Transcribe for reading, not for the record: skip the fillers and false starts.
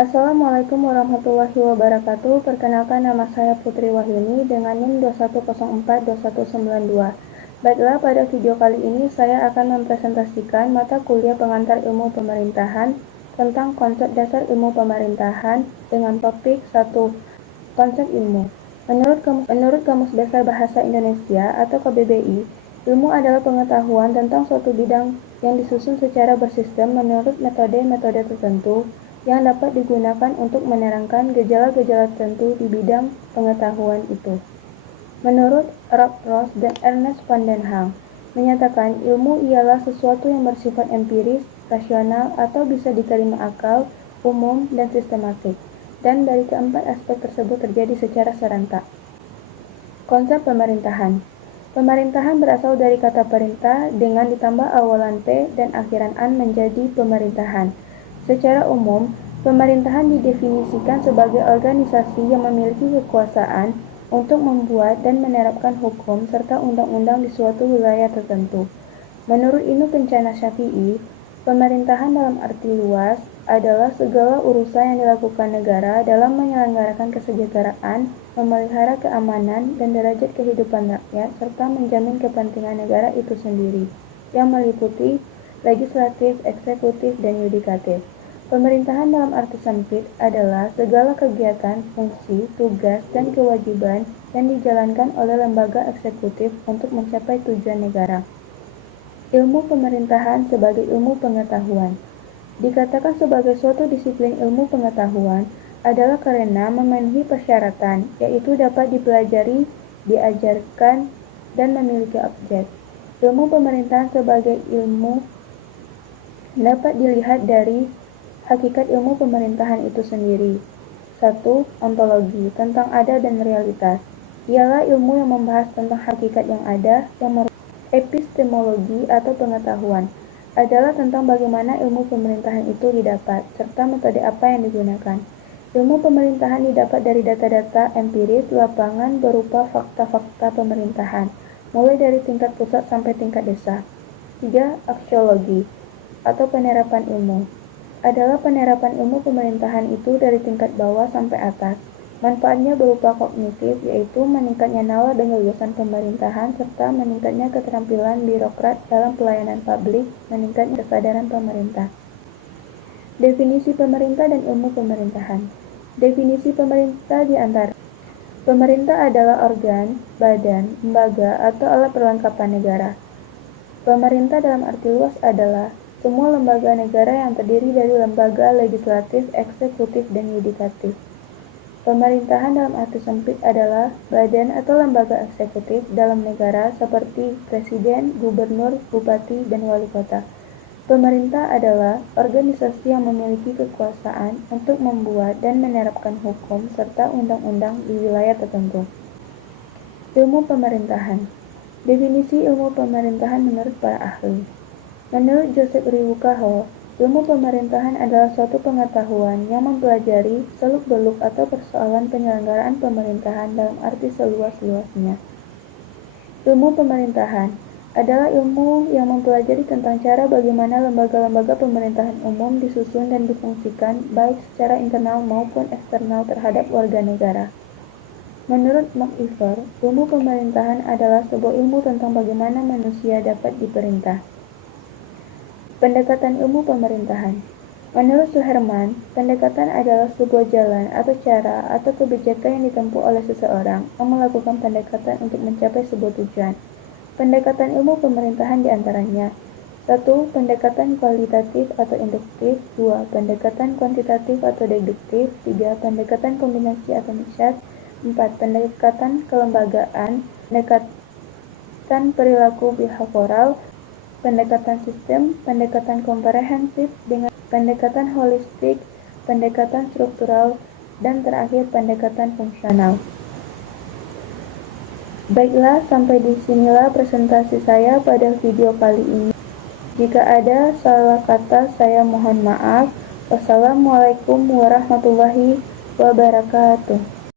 Assalamualaikum warahmatullahi wabarakatuh. Perkenalkan, nama saya Putri Wahyuni dengan NIM 21042192. Baiklah, pada video kali ini saya akan mempresentasikan mata kuliah pengantar ilmu pemerintahan tentang konsep dasar ilmu pemerintahan dengan topik 1. Konsep ilmu. Menurut Kamus Besar Bahasa Indonesia atau KBBI, ilmu adalah pengetahuan tentang suatu bidang yang disusun secara bersistem menurut metode-metode tertentu yang dapat digunakan untuk menerangkan gejala-gejala tertentu di bidang pengetahuan itu. Menurut Rob Ross dan Ernest van den Hal, menyatakan ilmu ialah sesuatu yang bersifat empiris, rasional, atau bisa diterima akal, umum, dan sistematik, dan dari keempat aspek tersebut terjadi secara serentak. Konsep pemerintahan. Pemerintahan berasal dari kata perintah dengan ditambah awalan P dan akhiran an menjadi pemerintahan. Secara umum, pemerintahan didefinisikan sebagai organisasi yang memiliki kekuasaan untuk membuat dan menerapkan hukum serta undang-undang di suatu wilayah tertentu. Menurut Ibnu Kencana Syafi'i, pemerintahan dalam arti luas adalah segala urusan yang dilakukan negara dalam menyelenggarakan kesejahteraan, memelihara keamanan dan derajat kehidupan rakyat, serta menjamin kepentingan negara itu sendiri, yang meliputi legislatif, eksekutif, dan yudikatif. Pemerintahan dalam arti sempit adalah segala kegiatan, fungsi, tugas, dan kewajiban yang dijalankan oleh lembaga eksekutif untuk mencapai tujuan negara. Ilmu pemerintahan sebagai ilmu pengetahuan. Dikatakan sebagai suatu disiplin ilmu pengetahuan adalah karena memenuhi persyaratan, yaitu dapat dipelajari, diajarkan, dan memiliki objek. Ilmu pemerintahan sebagai ilmu dapat dilihat dari hakikat ilmu pemerintahan itu sendiri. 1. Ontologi, tentang ada dan realitas. Ialah ilmu yang membahas tentang hakikat yang ada, yang merupakan epistemologi atau pengetahuan. Adalah tentang bagaimana ilmu pemerintahan itu didapat, serta metode apa yang digunakan. Ilmu pemerintahan didapat dari data-data empiris lapangan berupa fakta-fakta pemerintahan, mulai dari tingkat pusat sampai tingkat desa. 3. Aksiologi, atau penerapan ilmu. Adalah penerapan ilmu pemerintahan itu dari tingkat bawah sampai atas. Manfaatnya berupa kognitif, yaitu meningkatnya nalar dan gagasan pemerintahan, serta meningkatnya keterampilan birokrat dalam pelayanan publik, meningkatnya kesadaran pemerintah. Definisi pemerintah dan ilmu pemerintahan. Definisi pemerintah di antara pemerintah adalah organ, badan, lembaga, atau alat perlengkapan negara. Pemerintah dalam arti luas adalah semua lembaga negara yang terdiri dari lembaga legislatif, eksekutif, dan yudikatif. Pemerintahan dalam arti sempit adalah badan atau lembaga eksekutif dalam negara seperti presiden, gubernur, bupati, dan wali kota. Pemerintah adalah organisasi yang memiliki kekuasaan untuk membuat dan menerapkan hukum serta undang-undang di wilayah tertentu. Ilmu pemerintahan. Definisi ilmu pemerintahan menurut para ahli. Menurut Joseph Riwukaho, ilmu pemerintahan adalah suatu pengetahuan yang mempelajari seluk-beluk atau persoalan penyelenggaraan pemerintahan dalam arti seluas-luasnya. Ilmu pemerintahan adalah ilmu yang mempelajari tentang cara bagaimana lembaga-lembaga pemerintahan umum disusun dan difungsikan baik secara internal maupun eksternal terhadap warga negara. Menurut MacIver, ilmu pemerintahan adalah sebuah ilmu tentang bagaimana manusia dapat diperintah. Pendekatan ilmu pemerintahan. Menurut Suherman, pendekatan adalah sebuah jalan atau cara atau kebijakan yang ditempuh oleh seseorang yang melakukan pendekatan untuk mencapai sebuah tujuan. Pendekatan ilmu pemerintahan diantaranya 1. Pendekatan kualitatif atau induktif. 2. Pendekatan kuantitatif atau deduktif. 3. Pendekatan kombinasi atau mixed. 4. Pendekatan kelembagaan. Pendekatan perilaku behavioral. Pendekatan sistem, pendekatan komprehensif dengan pendekatan holistik, pendekatan struktural, dan terakhir pendekatan fungsional. Baiklah, sampai di sinilah presentasi saya pada video kali ini. Jika ada salah kata, saya mohon maaf. Wassalamualaikum warahmatullahi wabarakatuh.